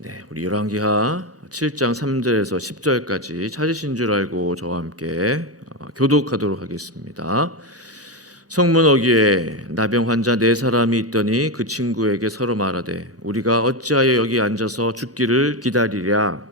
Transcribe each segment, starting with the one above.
네, 우리 열왕기하 7장 3절에서 10절까지 찾으신 줄 알고 저와 함께 교독하도록 하겠습니다. 성문 어귀에 나병 환자 4사람이 있더니 그 친구에게 서로 말하되 우리가 어찌하여 여기 앉아서 죽기를 기다리랴.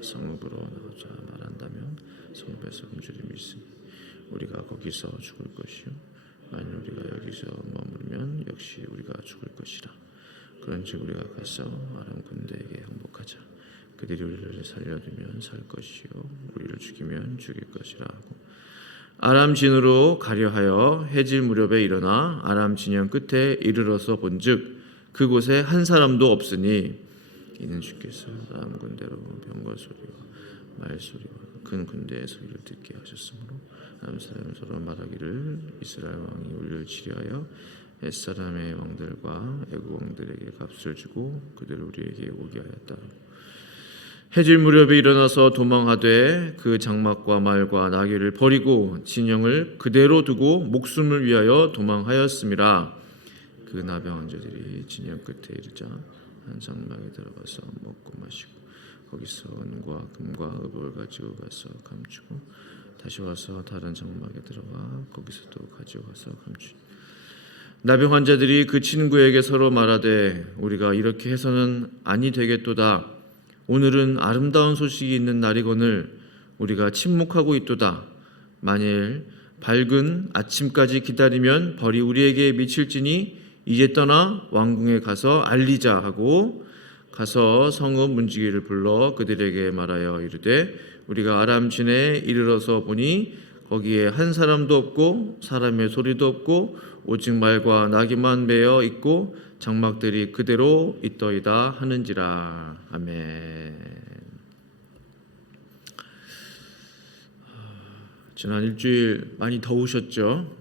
성읍으로 나가자 말한다면 성읍에서 굶주림이 있으니 우리가 거기서 죽을 것이요 만일 우리가 여기서 머무르면 역시 우리가 죽을 것이라. 그런즉 우리가 가서 아람 군대에게 항복하자. 그들이 우리를 살려두면 살 것이요 우리를 죽이면 죽일 것이라 하고 아람 진으로 가려 하여 해질 무렵에 일어나 아람 진영 끝에 이르러서 본즉 그곳에 한 사람도 없으니 이는 주께서 아람 군대로 병과 소리와 말소리와 큰 군대의 소리를 듣게 하셨으므로 아람 사람이 서로 말하기를 이스라엘 왕이 우리를 치려하여 햇사람의 왕들과 애국 왕들에게 값을 주고 그들을 우리에게 오게 하였다. 해질 무렵에 일어나서 도망하되 그 장막과 말과 나귀를 버리고 진영을 그대로 두고 목숨을 위하여 도망하였음이라. 그 나병 환자들이 진영 끝에 이르자 한 장막에 들어가서 먹고 마시고 거기서 은과 금과 읍을 가지고 가서 감추고 다시 와서 다른 장막에 들어가 거기서도 가지고 가서 감추고 나병 환자들이 그 친구에게 서로 말하되 우리가 이렇게 해서는 아니 되겠도다. 오늘은 아름다운 소식이 있는 날이거늘 우리가 침묵하고 있도다. 만일 밝은 아침까지 기다리면 벌이 우리에게 미칠지니 이제 떠나 왕궁에 가서 알리자 하고 가서 성읍 문지기를 불러 그들에게 말하여 이르되 우리가 아람 진에 이르러서 보니 거기에 한 사람도 없고 사람의 소리도 없고 오직 말과 나귀만 매어 있고 장막들이 그대로 있더이다 하는지라. 아멘. 지난 일주일 많이 더우셨죠?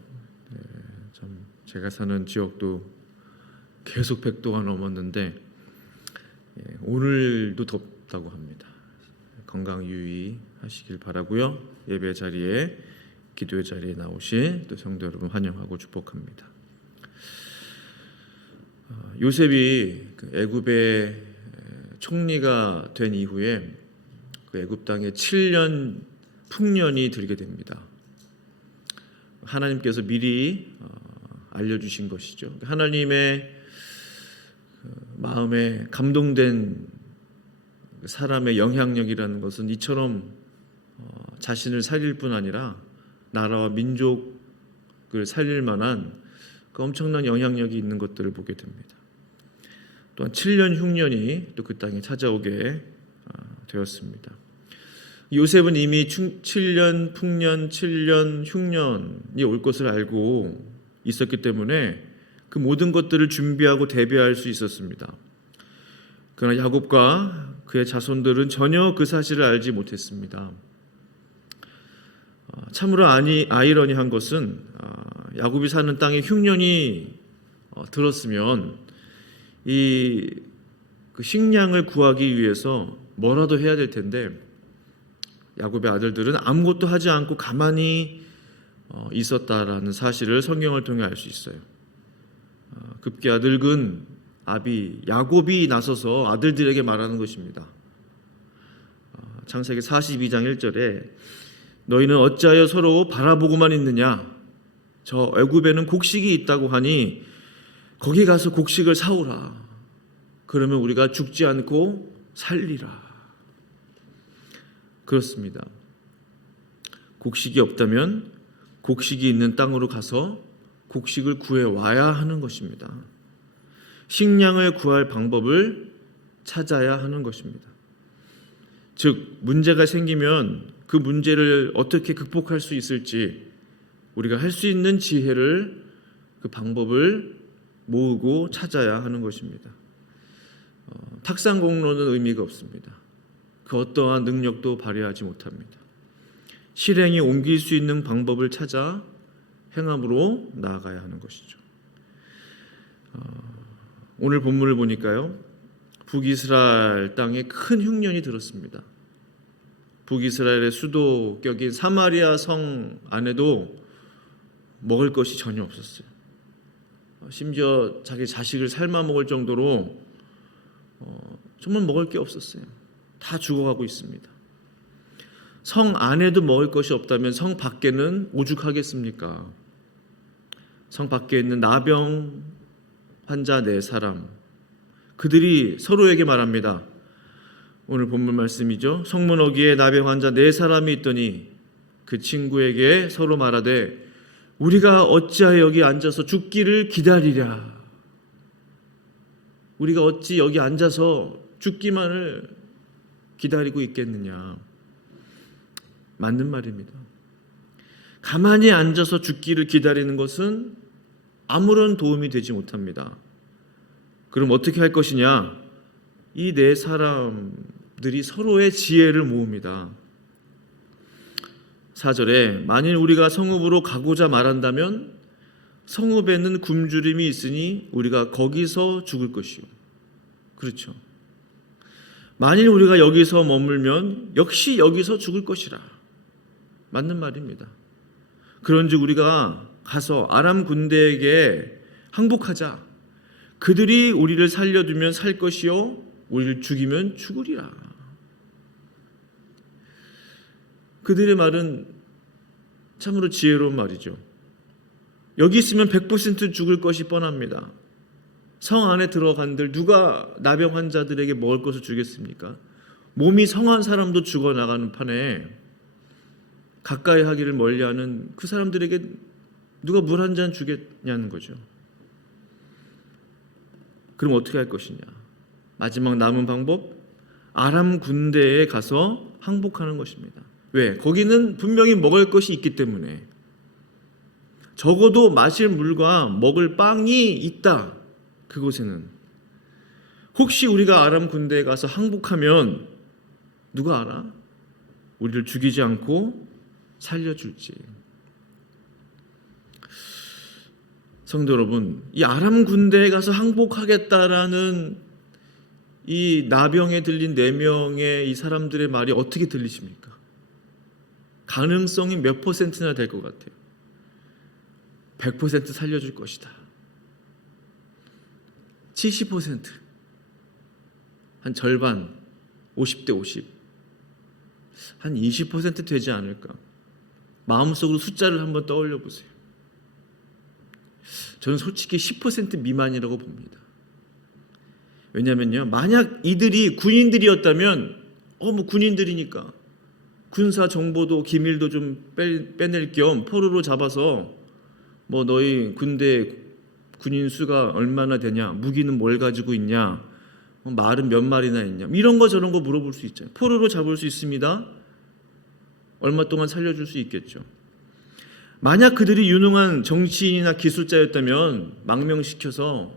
네, 참 제가 사는 지역도 계속 100도가 넘었는데 오늘도 덥다고 합니다. 건강 유의하시길 바라고요. 예배 자리에 기도의 자리에 나오신 또 성도 여러분 환영하고 축복합니다. 요셉이 애굽의 총리가 된 이후에 그 애굽 땅에 7년 풍년이 들게 됩니다. 하나님께서 미리 알려주신 것이죠. 하나님의 마음에 감동된 사람의 영향력이라는 것은 이처럼 자신을 살릴 뿐 아니라 나라와 민족을 살릴 만한 그 엄청난 영향력이 있는 것들을 보게 됩니다. 또한 7년 흉년이 또 그 땅에 찾아오게 되었습니다. 요셉은 이미 7년 풍년, 7년 흉년이 올 것을 알고 있었기 때문에 그 모든 것들을 준비하고 대비할 수 있었습니다. 그러나 야곱과 그의 자손들은 전혀 그 사실을 알지 못했습니다. 참으로 아이러니한 것은 야곱이 사는 땅에 흉년이 들었으면 그 식량을 구하기 위해서 뭐라도 해야 될 텐데 야곱의 아들들은 아무것도 하지 않고 가만히 있었다라는 사실을 성경을 통해 알 수 있어요. 급기야 늙은 아비 야곱이 나서서 아들들에게 말하는 것입니다. 창세기 42장 1절에 너희는 어찌하여 서로 바라보고만 있느냐? 저 애굽에는 곡식이 있다고 하니 거기 가서 곡식을 사오라. 그러면 우리가 죽지 않고 살리라. 그렇습니다. 곡식이 없다면 곡식이 있는 땅으로 가서 곡식을 구해와야 하는 것입니다. 식량을 구할 방법을 찾아야 하는 것입니다. 즉 문제가 생기면 그 문제를 어떻게 극복할 수 있을지 우리가 할 수 있는 지혜를 그 방법을 모으고 찾아야 하는 것입니다. 탁상공론은 의미가 없습니다. 그 어떠한 능력도 발휘하지 못합니다. 실행에 옮길 수 있는 방법을 찾아 행함으로 나아가야 하는 것이죠. 오늘 본문을 보니까요, 북이스라엘 땅에 큰 흉년이 들었습니다. 북이스라엘의 수도격인 사마리아 성 안에도 먹을 것이 전혀 없었어요. 심지어 자기 자식을 삶아 먹을 정도로 정말 먹을 게 없었어요. 다 죽어가고 있습니다. 성 안에도 먹을 것이 없다면 성 밖에는 오죽하겠습니까? 성 밖에 있는 나병 환자 4사람, 그들이 서로에게 말합니다. 오늘 본문 말씀이죠. 성문 어귀에 나병 환자 4사람이 있더니 그 친구에게 서로 말하되 우리가 어찌하여 여기 앉아서 죽기를 기다리랴. 우리가 어찌 여기 앉아서 죽기만을 기다리고 있겠느냐. 맞는 말입니다. 가만히 앉아서 죽기를 기다리는 것은 아무런 도움이 되지 못합니다. 그럼 어떻게 할 것이냐? 이 4사람들이 서로의 지혜를 모읍니다. 4절에 만일 우리가 성읍으로 가고자 말한다면 성읍에는 굶주림이 있으니 우리가 거기서 죽을 것이요. 그렇죠. 만일 우리가 여기서 머물면 역시 여기서 죽을 것이라. 맞는 말입니다. 그런즉 우리가 가서 아람 군대에게 항복하자. 그들이 우리를 살려두면 살 것이요 우리를 죽이면 죽으리라. 그들의 말은 참으로 지혜로운 말이죠. 여기 있으면 100% 죽을 것이 뻔합니다. 성 안에 들어간들 누가 나병 환자들에게 먹을 것을 주겠습니까? 몸이 성한 사람도 죽어나가는 판에 가까이 하기를 멀리하는 그 사람들에게 누가 물 한 잔 주겠냐는 거죠. 그럼 어떻게 할 것이냐? 마지막 남은 방법, 아람 군대에 가서 항복하는 것입니다. 왜? 거기는 분명히 먹을 것이 있기 때문에. 적어도 마실 물과 먹을 빵이 있다. 그곳에는. 혹시 우리가 아람 군대에 가서 항복하면 누가 알아? 우리를 죽이지 않고 살려줄지. 성도 여러분, 이 아람 군대에 가서 항복하겠다라는 이 나병에 들린 4명의 이 사람들의 말이 어떻게 들리십니까? 가능성이 몇 %나 될 것 같아요? 100% 살려줄 것이다. 70%, 한 절반, 50대 50, 한 20% 되지 않을까? 마음속으로 숫자를 한번 떠올려 보세요. 저는 솔직히 10% 미만이라고 봅니다. 왜냐면요, 만약 이들이 군인들이었다면 뭐 군인들이니까 군사 정보도 기밀도 좀 빼낼 겸 포로로 잡아서 뭐 너희 군대 군인 수가 얼마나 되냐, 무기는 뭘 가지고 있냐, 말은 몇 마리나 있냐, 이런 거 저런 거 물어볼 수 있잖아요. 포로로 잡을 수 있습니다. 얼마 동안 살려줄 수 있겠죠. 만약 그들이 유능한 정치인이나 기술자였다면 망명시켜서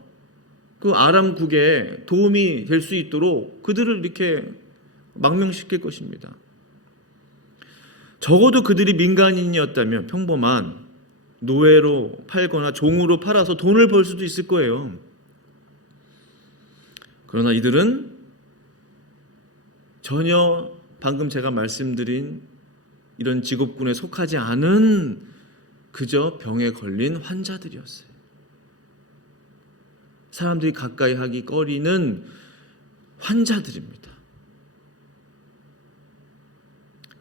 그 아람국에 도움이 될 수 있도록 그들을 이렇게 망명시킬 것입니다. 적어도 그들이 민간인이었다면 평범한 노예로 팔거나 종으로 팔아서 돈을 벌 수도 있을 거예요. 그러나 이들은 전혀 방금 제가 말씀드린 이런 직업군에 속하지 않은 그저 병에 걸린 환자들이었어요. 사람들이 가까이 하기 꺼리는 환자들입니다.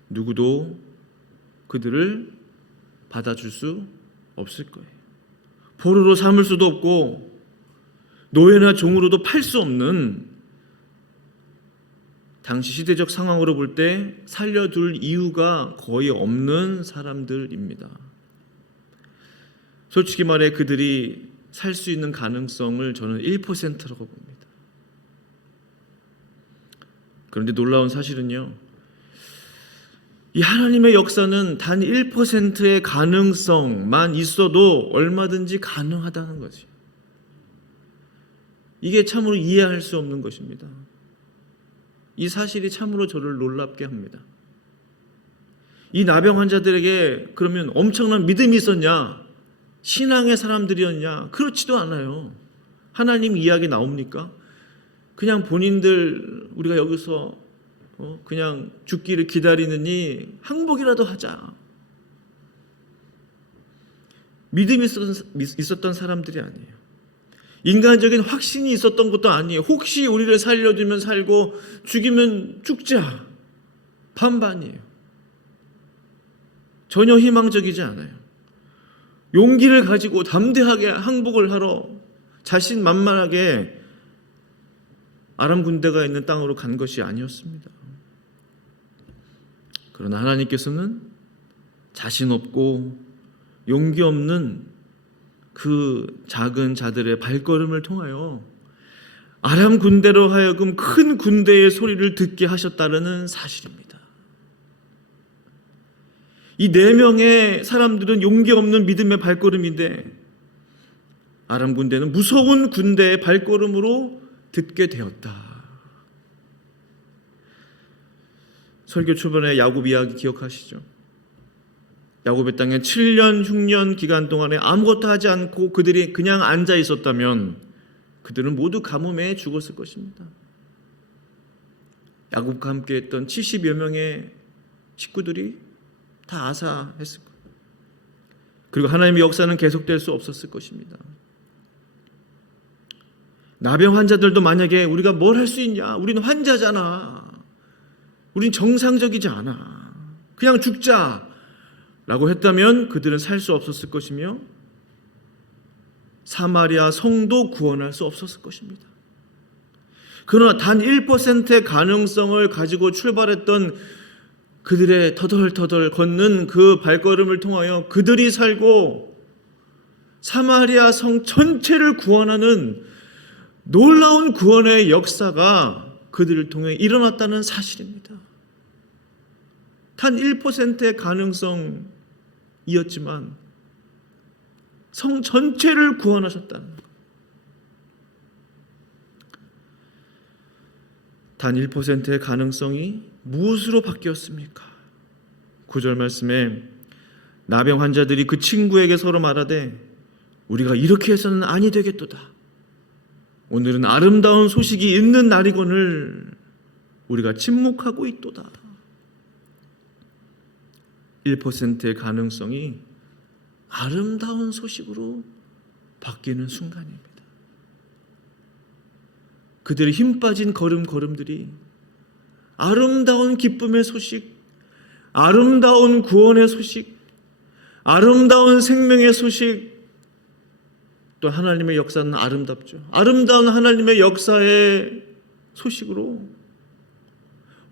누구도 그들을 받아줄 수 없을 거예요. 포로로 삼을 수도 없고 노예나 종으로도 팔 수 없는, 당시 시대적 상황으로 볼 때 살려둘 이유가 거의 없는 사람들입니다. 솔직히 말해 그들이 살 수 있는 가능성을 저는 1%라고 봅니다. 그런데 놀라운 사실은요, 이 하나님의 역사는 단 1%의 가능성만 있어도 얼마든지 가능하다는 거지. 이게 참으로 이해할 수 없는 것입니다. 이 사실이 참으로 저를 놀랍게 합니다. 이 나병 환자들에게 그러면 엄청난 믿음이 있었냐? 신앙의 사람들이었냐? 그렇지도 않아요. 하나님 이야기 나옵니까? 그냥 본인들 우리가 여기서 그냥 죽기를 기다리느니 항복이라도 하자. 믿음이 있었던 사람들이 아니에요. 인간적인 확신이 있었던 것도 아니에요. 혹시 우리를 살려두면 살고 죽이면 죽자. 반반이에요. 전혀 희망적이지 않아요. 용기를 가지고 담대하게 항복을 하러 자신만만하게 아람 군대가 있는 땅으로 간 것이 아니었습니다. 그러나 하나님께서는 자신 없고 용기 없는 그 작은 자들의 발걸음을 통하여 아람 군대로 하여금 큰 군대의 소리를 듣게 하셨다는 사실입니다. 이 4명의 사람들은 용기 없는 믿음의 발걸음인데 아람 군대는 무서운 군대의 발걸음으로 듣게 되었다. 설교 초반에 야곱 이야기 기억하시죠? 야곱의 땅에 7년 흉년 기간 동안에 아무것도 하지 않고 그들이 그냥 앉아 있었다면 그들은 모두 가뭄에 죽었을 것입니다. 야곱과 함께 했던 70여 명의 식구들이 다 아사했을 거예요. 그리고 하나님의 역사는 계속될 수 없었을 것입니다. 나병 환자들도 만약에 우리가 뭘 할 수 있냐? 우리는 환자잖아. 우린 정상적이지 않아. 그냥 죽자 라고 했다면 그들은 살 수 없었을 것이며 사마리아 성도 구원할 수 없었을 것입니다. 그러나 단 1%의 가능성을 가지고 출발했던 그들의 터덜터덜 걷는 그 발걸음을 통하여 그들이 살고 사마리아 성 전체를 구원하는 놀라운 구원의 역사가 그들을 통해 일어났다는 사실입니다. 단 1%의 가능성이었지만 성 전체를 구원하셨다는 것. 단 1%의 가능성이 무엇으로 바뀌었습니까? 9절 말씀에 나병 환자들이 그 친구에게 서로 말하되 우리가 이렇게 해서는 아니 되겠도다. 오늘은 아름다운 소식이 있는 날이거늘 우리가 침묵하고 있도다. 1%의 가능성이 아름다운 소식으로 바뀌는 순간입니다. 그들의 힘 빠진 걸음들이 아름다운 기쁨의 소식, 아름다운 구원의 소식, 아름다운 생명의 소식, 또 하나님의 역사는 아름답죠. 아름다운 하나님의 역사의 소식으로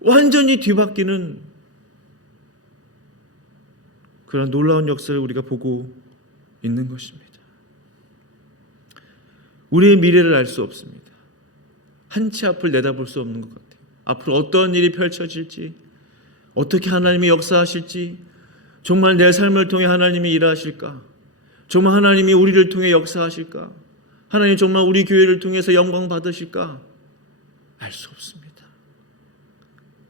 완전히 뒤바뀌는 그런 놀라운 역사를 우리가 보고 있는 것입니다. 우리의 미래를 알 수 없습니다. 한치 앞을 내다볼 수 없는 것 같아요. 앞으로 어떤 일이 펼쳐질지, 어떻게 하나님이 역사하실지, 정말 내 삶을 통해 하나님이 일하실까? 정말 하나님이 우리를 통해 역사하실까? 하나님 정말 우리 교회를 통해서 영광 받으실까? 알 수 없습니다.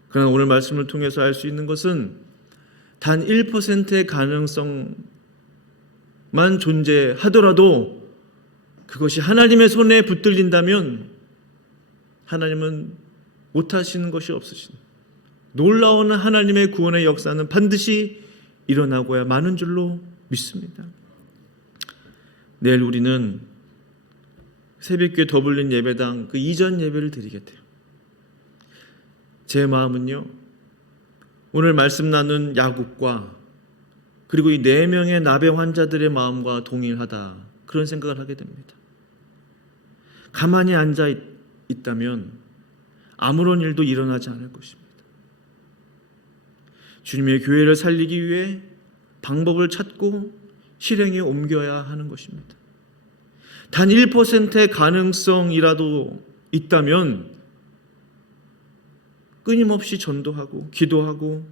그러나 오늘 말씀을 통해서 알 수 있는 것은 단 1%의 가능성만 존재하더라도 그것이 하나님의 손에 붙들린다면 하나님은 못하시는 것이 없으신 놀라운 하나님의 구원의 역사는 반드시 일어나고야 마는 줄로 믿습니다. 내일 우리는 새벽교회 더블린 예배당 그 이전 예배를 드리게 돼요. 제 마음은요, 오늘 말씀 나눈 야곱과 그리고 이 4명의 나병 환자들의 마음과 동일하다, 그런 생각을 하게 됩니다. 가만히 앉아 있다면 아무런 일도 일어나지 않을 것입니다. 주님의 교회를 살리기 위해 방법을 찾고 실행에 옮겨야 하는 것입니다. 단 1%의 가능성이라도 있다면 끊임없이 전도하고 기도하고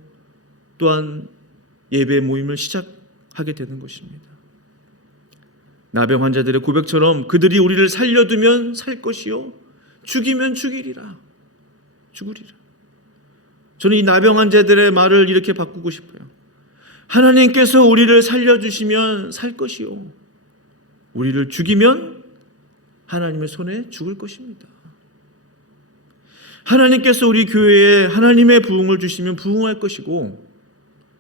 또한 예배 모임을 시작하게 되는 것입니다. 나병 환자들의 고백처럼 그들이 우리를 살려두면 살 것이요 죽이면 죽으리라. 저는 이 나병 환자들의 말을 이렇게 바꾸고 싶어요. 하나님께서 우리를 살려주시면 살 것이요 우리를 죽이면 하나님의 손에 죽을 것입니다. 하나님께서 우리 교회에 하나님의 부흥을 주시면 부흥할 것이고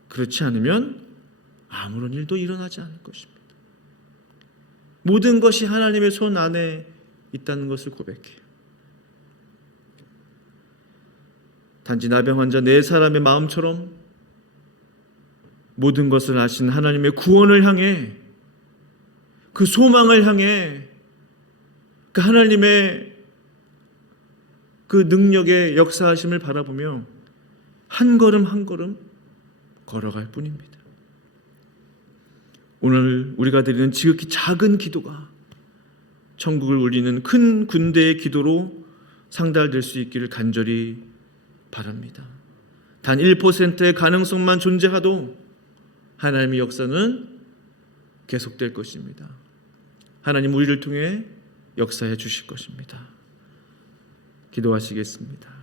그렇지 않으면 아무런 일도 일어나지 않을 것입니다. 모든 것이 하나님의 손 안에 있다는 것을 고백해요. 단지 나병 환자 네 사람의 마음처럼 모든 것을 아신 하나님의 구원을 향해, 그 소망을 향해, 그 하나님의 그 능력의 역사하심을 바라보며 한 걸음 한 걸음 걸어갈 뿐입니다. 오늘 우리가 드리는 지극히 작은 기도가 천국을 울리는 큰 군대의 기도로 상달될 수 있기를 간절히 바랍니다. 단 1%의 가능성만 존재하도 하나님의 역사는 계속될 것입니다. 하나님 우리를 통해 역사해 주실 것입니다. 기도하시겠습니다.